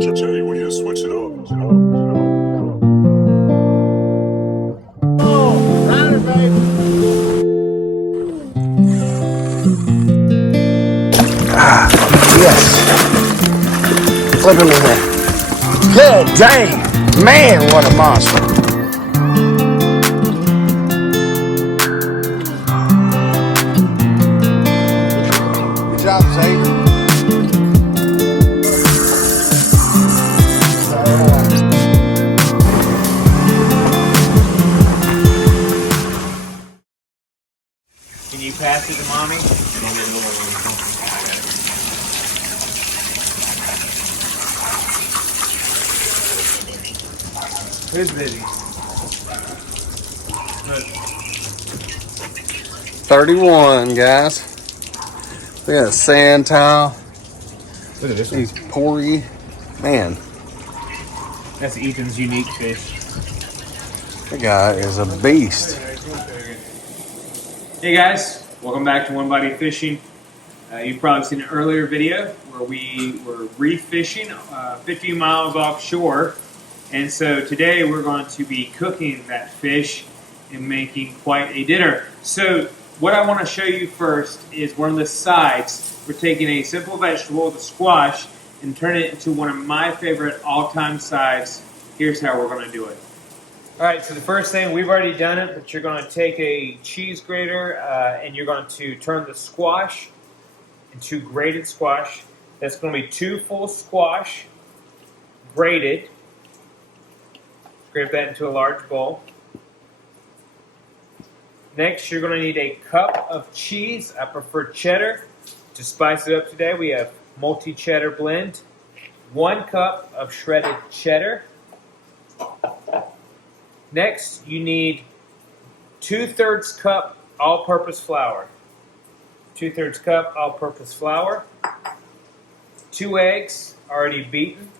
tell you when you switch it up. Oh, rider, baby. Ah, yes. Flip him in there. Good dang. Man, what a monster. Good job, Xavier. Can you pass it to mommy? Who's busy? 31, guys. Look at that sand tile. Look at this one. These porgy. Man, That's Ethan's unique fish. that guy is a beast. Hey guys, welcome back to One Body Fishing. You've probably seen an earlier video where we were reef-fishing 50 miles offshore. And so today we're going to be cooking that fish and making quite a dinner. So what I want to show you first is one of the sides. We're taking a simple vegetable, the squash, and turn it into one of my favorite all-time sides. Here's how we're going to do it. All right, so the first thing, we've already done it, but you're going to take a cheese grater and you're going to turn the squash into grated squash. That's going to be 2 full squash, grated. Scrape that into a large bowl. Next, you're going to need a cup of cheese. I prefer cheddar. To spice it up today, we have multi-cheddar blend. 1 cup of shredded cheddar. Next, you need 2/3 cup all-purpose flour. 2/3 cup all-purpose flour. 2 eggs, already beaten.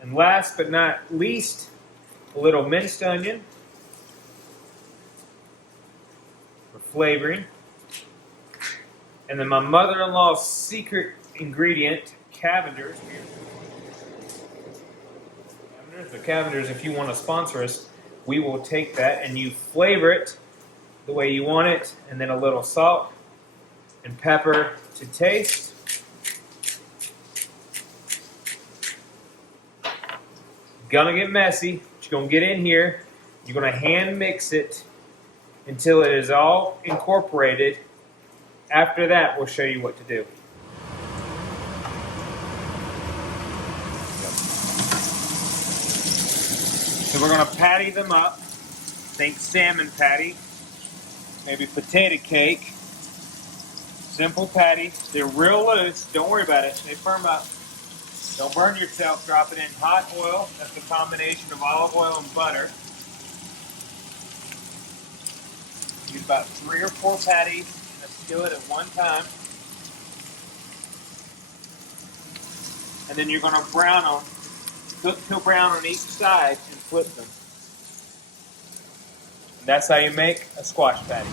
And last but not least, a little minced onion for flavoring. And then my mother-in-law's secret ingredient, Cavender's. The Cavender's, if you want to sponsor us, we will take that and you flavor it the way you want it, and then a little salt and pepper to taste. Gonna get messy, but you're gonna get in here, you're gonna hand mix it until it is all incorporated. After that, we'll show you what to do. So we're gonna patty them up. Think salmon patty, maybe potato cake. Simple patty. They're real loose, don't worry about it, they firm up. Don't burn yourself. Drop it in hot oil. That's a combination of olive oil and butter. Use about 3 or 4 patties in a skillet at one time. And then you're going to brown them. Cook till brown on each side and flip them. And that's how you make a squash patty.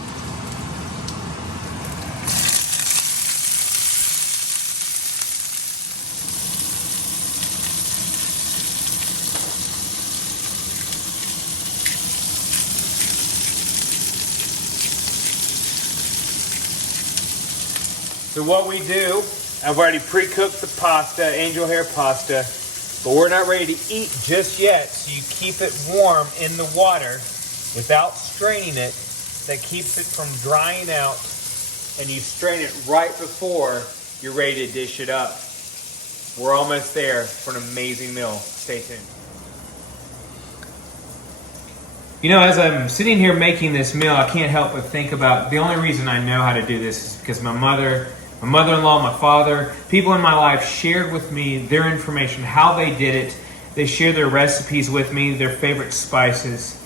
So what we do, I've already pre-cooked the pasta, angel hair pasta, but we're not ready to eat just yet, so you keep it warm in the water without straining it. That keeps it from drying out, and you strain it right before you're ready to dish it up. We're almost there for an amazing meal. Stay tuned. You know, as I'm sitting here making this meal, I can't help but think about the only reason I know how to do this is because my mother-in-law, my father, people in my life shared with me their information, how they did it. They shared their recipes with me, their favorite spices.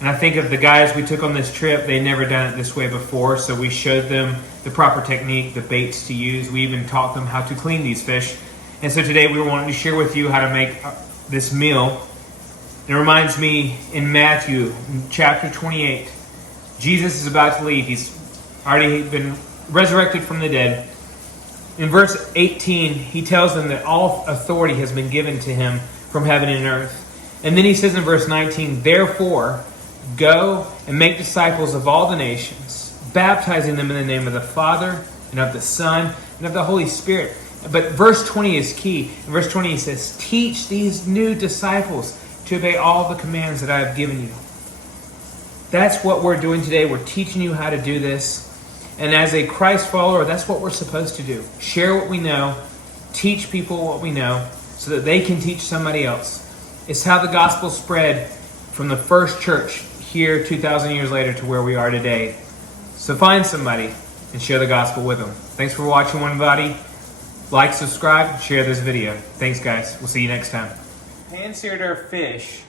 And I think of the guys we took on this trip, they'd never done it this way before, so we showed them the proper technique, the baits to use. We even taught them how to clean these fish. And so today we were wanting to share with you how to make this meal. It reminds me in Matthew, chapter 28, Jesus is about to leave. He's already been resurrected from the dead. In verse 18, he tells them that all authority has been given to him from heaven and earth. And then he says in verse 19, therefore, go and make disciples of all the nations, baptizing them in the name of the Father and of the Son and of the Holy Spirit. But verse 20 is key. In verse 20 he says, teach these new disciples to obey all the commands that I have given you. That's what we're doing today. We're teaching you how to do this. And as a Christ follower, that's what we're supposed to do. Share what we know, teach people what we know, so that they can teach somebody else. It's how the gospel spread from the first church here 2,000 years later to where we are today. So find somebody and share the gospel with them. Thanks for watching, everybody. Like, subscribe, and share this video. Thanks, guys. We'll see you next time. Pan-seared our fish.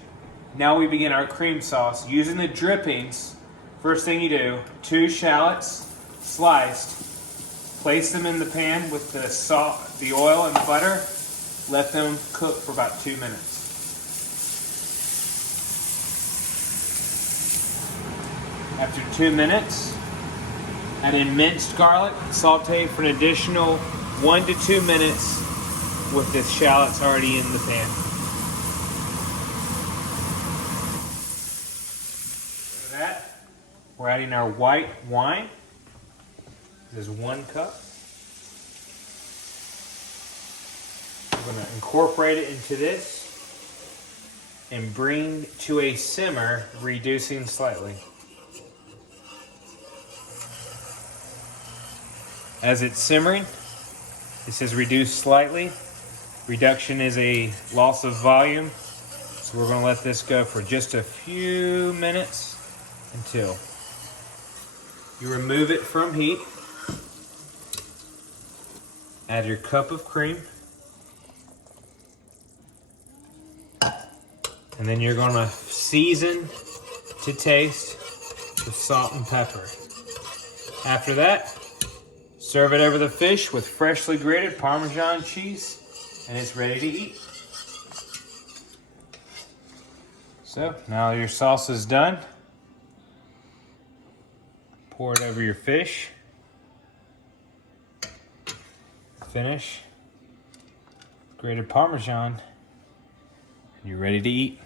Now we begin our cream sauce. Using the drippings, first thing you do, 2 shallots, sliced, place them in the pan with the salt, the oil and the butter. Let them cook for about 2 minutes. After 2 minutes, add in minced garlic, saute for an additional 1 to 2 minutes with the shallots already in the pan. After that, we're adding our white wine. This is 1 cup. We're going to incorporate it into this and bring to a simmer, reducing slightly. As it's simmering, it says reduce slightly. Reduction is a loss of volume. So we're going to let this go for just a few minutes until you remove it from heat. Add your cup of cream. And then you're going to season to taste with salt and pepper. After that, serve it over the fish with freshly grated Parmesan cheese, and it's ready to eat. So, now your sauce is done. Pour it over your fish. Finish. Grated Parmesan, and you're ready to eat.